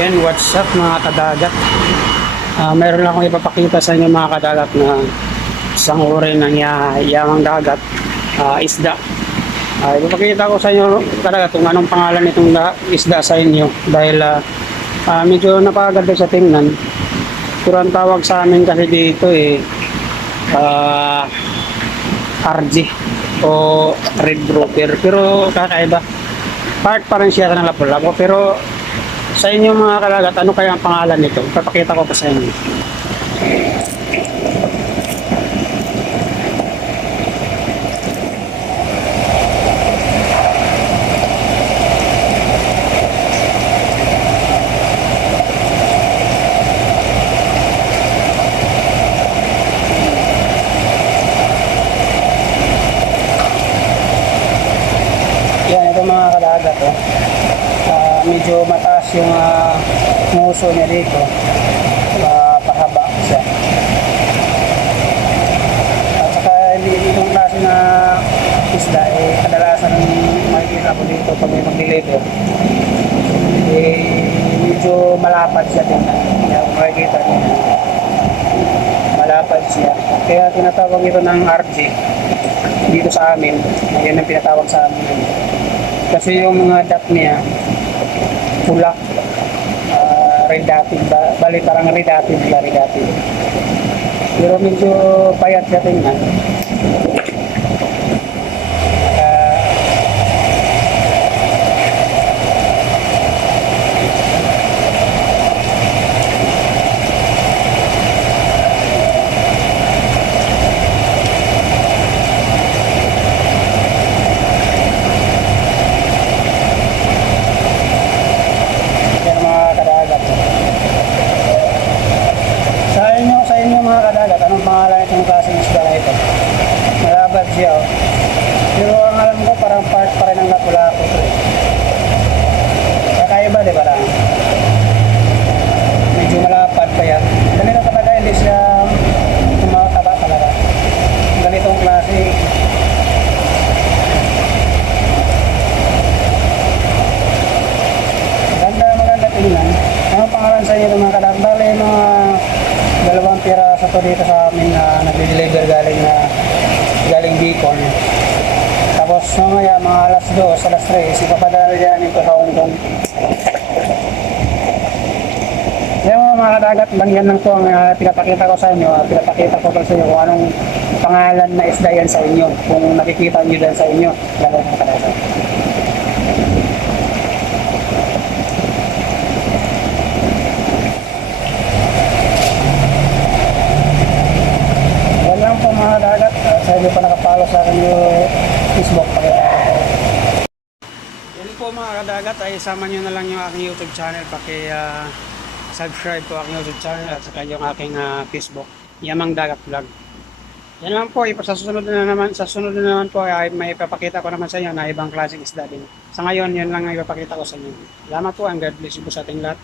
Yan, what's up mga kadagat? Meron lang akong ipapakita sa inyo mga kadagat na isang uri ng yamang dagat, isda. Ipapakita ko sa inyo kadagat kung anong pangalan nitong isda sa inyo dahil medyo napakaganda sa tingnan. Pero ang tawag sa amin kasi dito RG o red grouper, pero kakaiba. Part pa rin siya ng lapu-lapu, pero sa inyo mga kadagat, ano kaya ang pangalan nito? Ipapakita ko pa sa inyo. Yan, ito mga kadagat. Medyo mataas yung nguso niya dito. Pahaba siya. At saka itong klase na isda, kadalasan makikita ko dito pag may mag-deliver. Medyo malapad siya tingnan. Kung makikita niyo, malapad siya. Kaya tinatawag ito ng RG dito sa amin. Yan ang pinatawag sa amin. Kasi yung mga dap niya, pula, redative, bali parang redative. Pero medyo payat siya tingnan. Sa inyo mga kadagat, anong pangalan itong klaseng isda na ito? Malabad siya, oh. Pero ang alam ko, parang part pa rin ng lapu-lapu ito. Kakaiba, di ba lang? Medyo malapad pa yan. Ganito talaga, hindi siya tumataba talaga. Ganitong klase. Maganda tingnan. Anong pangalan sa inyo itong mga kadagat? Bale, mga dalawang piraso to dito sa amin na nag-deliver galing Bicol. Tapos mamaya mga alas 2, alas 3, ipapadala dyan ito sa Hong Kong. Yan mga kadagat, lang yan lang po ang pinapakita ko sa inyo. Pinapakita ko sa inyo kung anong pangalan na isda yan sa inyo. Kung nakikita nyo dyan sa inyo. Lalo mga kadagat. Mga dagat, sa inyo pa nakapalo sa akin yung Facebook pakita ko. Yan po mga kadagat, ay isama nyo na lang yung aking YouTube channel, subscribe po aking YouTube channel at saka yung aking Facebook, Yamang Dagat Vlog. Yan lang po, sa sunod na naman po ay may ipapakita ko naman sa inyo na ibang klaseng isda din. Sa ngayon, yan lang ang ipapakita ko sa inyo. Salamat po, and God bless you po sa ating lahat.